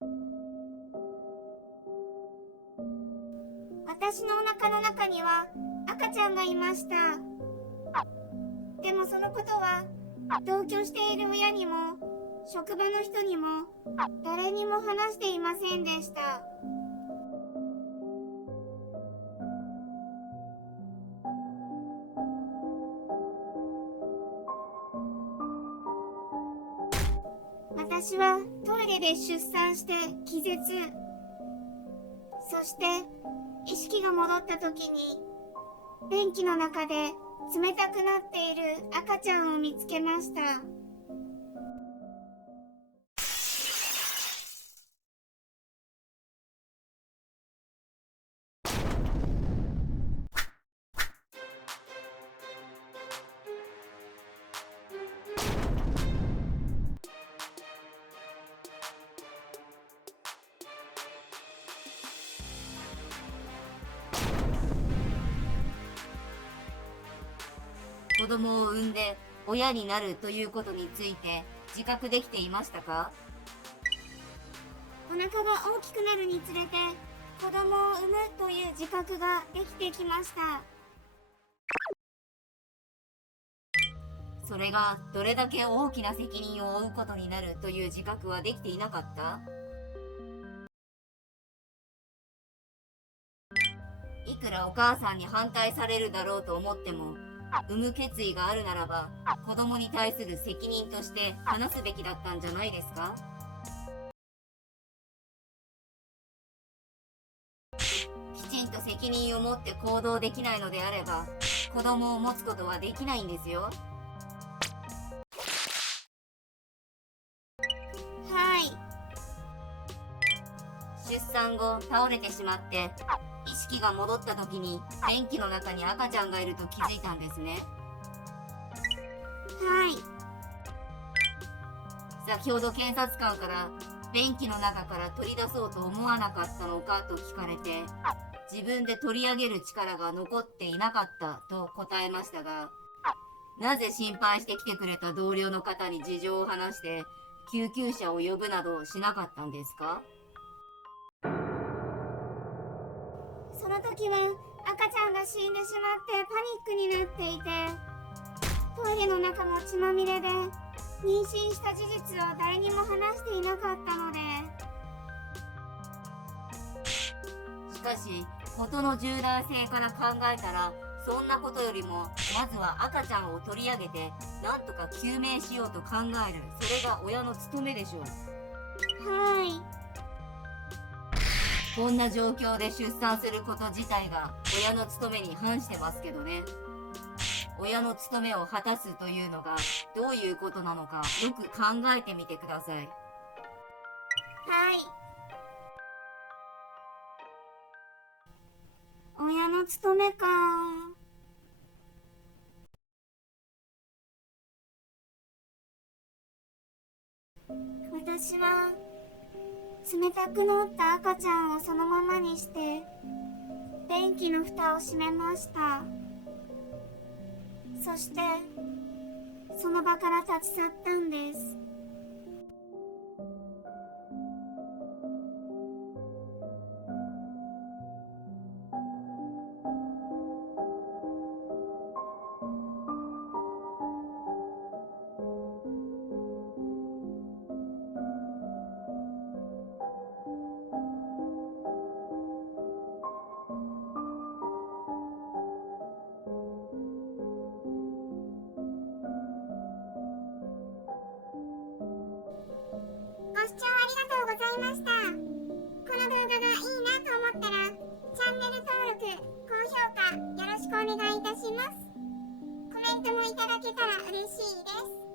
私のお腹の中には赤ちゃんがいました。でもそのことは同居している親にも職場の人にも誰にも話していませんでした。私はトイレで出産して気絶。そして意識が戻った時に便器の中で冷たくなっている赤ちゃんを見つけました。子供を産んで親になるということについて自覚できていましたか？お腹が大きくなるにつれて子供を産むという自覚ができてきました。それがどれだけ大きな責任を負うことになるという自覚はできていなかった？いくらお母さんに反対されるだろうと思っても、産む決意があるならば子供に対する責任として話すべきだったんじゃないですか？きちんと責任を持って行動できないのであれば子供を持つことはできないんですよ。はい。出産後倒れてしまって意識が戻った時に便器の中に赤ちゃんがいると気づいたんですね。はい。先ほど検察官から便器の中から取り出そうと思わなかったのかと聞かれて、自分で取り上げる力が残っていなかったと答えましたが、なぜ心配して来てくれた同僚の方に事情を話して救急車を呼ぶなどしなかったんですか？その時は赤ちゃんが死んでしまってパニックになっていて、トイレの中も血まみれで妊娠した事実を誰にも話していなかったので。しかし事の重大性から考えたら、そんなことよりもまずは赤ちゃんを取り上げてなんとか救命しようと考える、それが親の務めでしょう。はい。こんな状況で出産すること自体が親の務めに反してますけどね。親の務めを果たすというのがどういうことなのかよく考えてみてください。はい。親の務めか。私は冷たくなった赤ちゃんをそのままにして便器の蓋を閉めました。そしてその場から立ち去ったんです。ご視聴ありがとうございました。この動画がいいなと思ったらチャンネル登録、高評価よろしくお願いいたします。コメントもいただけたら嬉しいです。